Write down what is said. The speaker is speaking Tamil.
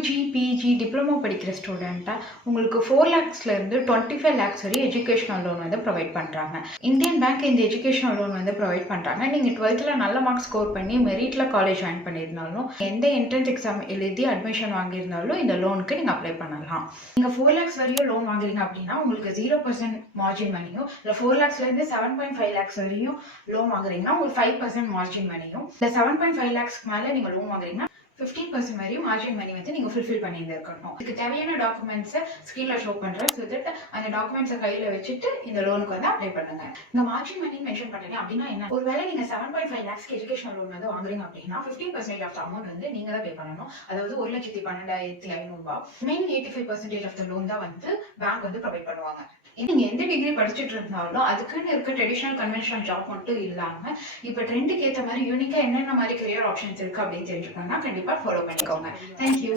யூஜி பிஜி டிப்ளமோ படிக்கிற ஸ்டூடெண்ட்டாக உங்களுக்கு 4 lakhsலேருந்து 25 lakhs வரை எஜுகேஷனல் லோன் வந்து ப்ரொவைட் பண்ணுறாங்க. இந்தியன் பேங்க் இந்த எஜுகேஷனல் லோன் வந்து ப்ரொவைட் பண்ணுறாங்க. நீங்கள் 12th நல்ல மார்க்ஸ் ஸ்கோர் பண்ணி மெரிட்டில் காலேஜ் ஜாயின் பண்ணியிருந்தாலும் எந்த என்ட்ரன்ஸ் எக்ஸாம் எழுதி அட்மிஷன் வாங்கியிருந்தாலும் இந்த லோனுக்கு நீங்கள் அப்ளை பண்ணலாம். நீங்கள் 4 lakhs வரையும் லோன் வாங்குறீங்க அப்படின்னா உங்களுக்கு 0% மார்ஜின் மணியும், இல்லை 4 lakhsலேருந்து 7.5 lakhs வரையும் லோன் வாங்குறீங்கன்னா உங்களுக்கு 5% மார்ஜின் மணியும், இல்லை 7.5 lakhsக்கு மேலே நீங்கள் லோன் வாங்குறீங்கன்னா 15% வரையும் மார்ஜின் மணி வந்து நீங்கள் ஃபுல்ஃபில் பண்ணியிருந்துருக்கணும். இதுக்கு தேவையான டாக்குமெண்ட்ஸை ஸ்க்ரீனில் ஷோ பண்ணுறேன். ஸோ தட் அந்த டாக்குமெண்ட்ஸை கையில் வச்சுட்டு இந்த லோனுக்கு வந்து அப்ளை பண்ணுங்க. இந்த மார்ஜின் மணி மென்ஷன் பண்ணுறீங்க அப்படின்னா என்ன? ஒருவேளை நீங்கள் 7.5 lakhsக்கு எஜுகேஷனல் லோன் வந்து வாங்குறீங்க அப்படின்னா 15% ஆஃப் த அமௌண்ட் வந்து நீங்கள் தான் பே பண்ணணும். அதாவது 1,12,500 மெயின் 85% ஆஃப் த லோன் தான் வந்து பேங்க் வந்து ப்ரொவைட் பண்ணுவாங்க. நீங்க எந்த டிகிரி படிச்சுட்டு இருந்தாலும் அதுக்குன்னு இருக்க ட்ரெடிஷனல் கன்வென்ஷனல் ஜாப் மட்டும் இல்லாம இப்ப ட்ரெண்டுக்கு ஏற்ற மாதிரி யூனிக்கா என்னென்ன மாதிரி கரியர் ஆப்ஷன்ஸ் இருக்கு அப்படின்னு தெரிஞ்சுக்கணும்னா கண்டிப்பா ஃபாலோ பண்ணிக்கோங்க. தேங்க்யூ.